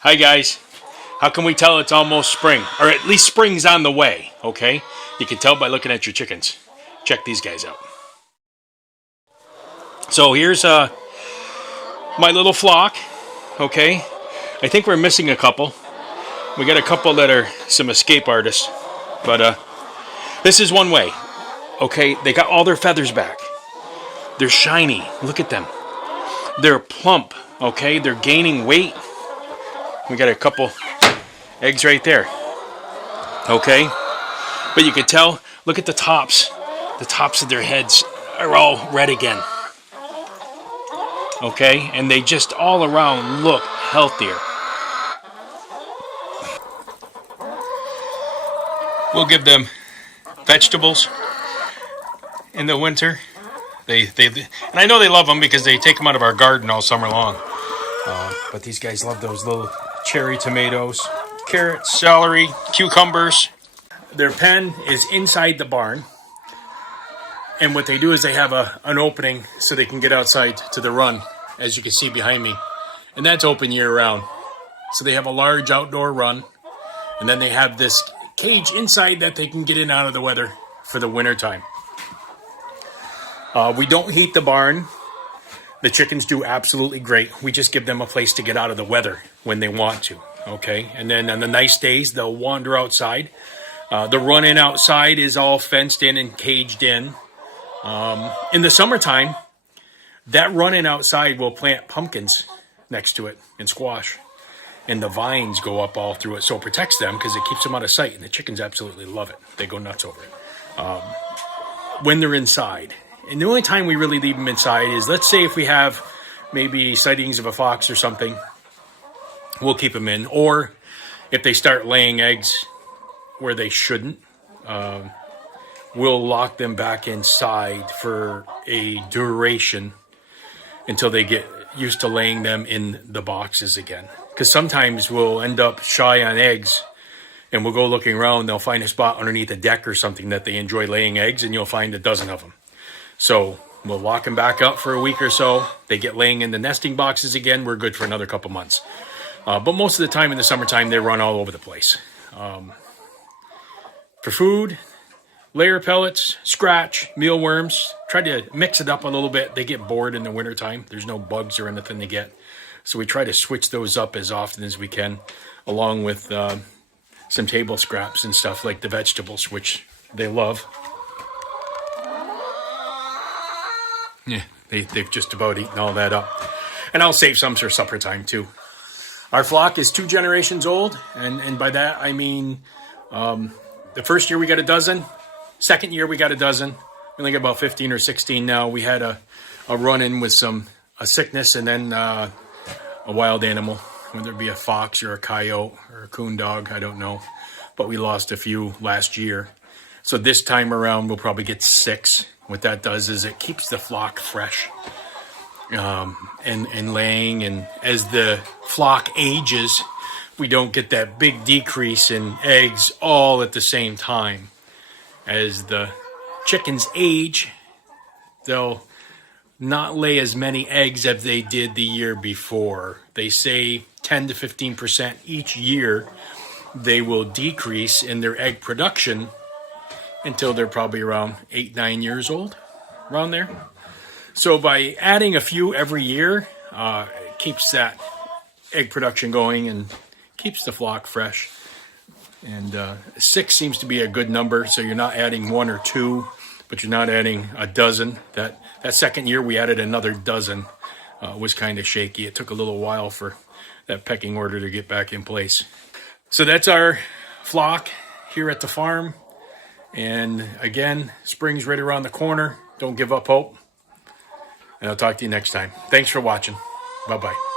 Hi guys. How can we tell it's almost spring? Or at least spring's on the way, okay? You can tell by looking at your chickens. Check these guys out. So here's my little flock, okay? I think we're missing a couple. We got a couple that are some escape artists. But this is one way, okay? They got all their feathers back. They're shiny. Look at them. They're plump, okay? They're gaining weight. We got a couple eggs right there. Okay? But you can tell, look at the tops. The tops of their heads are all red again. Okay? And they just all around look healthier. We'll give them vegetables in the winter. And I know they love them because they take them out of our garden all summer long. But these guys love those little cherry tomatoes, carrots, celery, cucumbers. Their pen is inside the barn. And what they do is they have an opening so they can get outside to the run, as you can see behind me. And that's open year round. So they have a large outdoor run. And then they have this cage inside that they can get in and out of the weather for the winter time. We don't heat the barn. The chickens do absolutely great. We just give them a place to get out of the weather when they want to, okay? And then on the nice days, they'll wander outside. The run-in outside is all fenced in and caged in. In the summertime, that run-in outside will plant pumpkins next to it and squash. And the vines go up all through it, so it protects them because it keeps them out of sight. And the chickens absolutely love it. They go nuts over it when they're inside. And the only time we really leave them inside is, let's say if we have maybe sightings of a fox or something, we'll keep them in. Or if they start laying eggs where they shouldn't, we'll lock them back inside for a duration until they get used to laying them in the boxes again. Because sometimes we'll end up shy on eggs and we'll go looking around. They'll find a spot underneath a deck or something that they enjoy laying eggs, and you'll find a dozen of them. So we'll lock them back up for a week or so. They get laying in the nesting boxes again. We're good for another couple months. But most of the time in the summertime, they run all over the place. For food, layer pellets, scratch, mealworms. Try to mix it up a little bit. They get bored in the wintertime. There's no bugs or anything to get. So we try to switch those up as often as we can, along with some table scraps and stuff like the vegetables, which they love. Yeah, they've just about eaten all that up. And I'll save some for supper time too. Our flock is 2 generations old. And by that, I mean the first year we got a dozen. Second year we got a dozen. We only got about 15 or 16 now. We had a run-in with a sickness and then a wild animal, whether it be a fox or a coyote or a coon dog, I don't know. But we lost a few last year. So this time around, we'll probably get 6. What that does is it keeps the flock fresh and laying. And as the flock ages, we don't get that big decrease in eggs all at the same time. As the chickens age, they'll not lay as many eggs as they did the year before. They say 10 to 15% each year they will decrease in their egg production until they're probably around 8-9 years old, around there. So by adding a few every year, it keeps that egg production going and keeps the flock fresh. And 6 seems to be a good number, so you're not adding 1 or 2, but you're not adding a dozen. That second year we added another dozen. Was kind of shaky. It took a little while for that pecking order to get back in place. So that's our flock here at the farm. And again, spring's right around the corner. Don't give up hope. And I'll talk to you next time. Thanks for watching. Bye-bye.